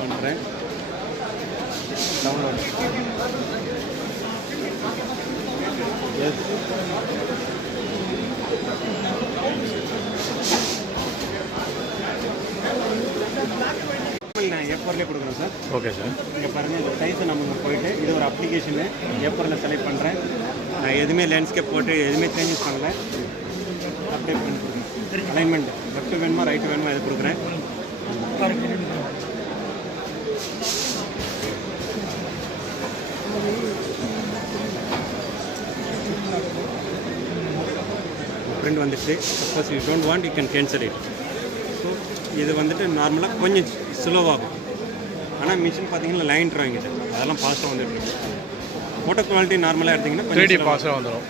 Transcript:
பண்ணுறேன். Download. S. நான் ஏப்பர்லேயே கொடுக்குறேன் சார். Okay sir. இங்கே பாருங்கள், இந்த சைஸை நமக்கு போயிட்டு இது ஒரு அப்ளிகேஷனு ஏப்பரில் செலக்ட் பண்ணுறேன். நான் எதுவுமே லேண்ட்ஸ்கேப் போட்டு எதுவுமே சேஞ்சஸ் பண்ணலை. அப்படியே பண்ணிக்கிறேன். அலைன்மெண்ட் லெஃப்ட் வேணுமா ரைட்டு வேணுமா இது கொடுக்குறேன். பிரிண்ட் வந்துடுச்சு. Suppose you don't want you can cancel it. So இது வந்துட்டு நார்மலாக கொஞ்சம் ஸ்லோவாகும். ஆனால் மிஷின் பார்த்தீங்கன்னா லைன் ட்ராயிங் சார், அதெல்லாம் ஃபாஸ்ட்டாக வந்துட்டு இருக்கு. ஃபோட்டோ குவாலிட்டி நார்மலாக எடுத்திங்கன்னா 3D ஃபாஸ்ட்டாக வந்துடும்.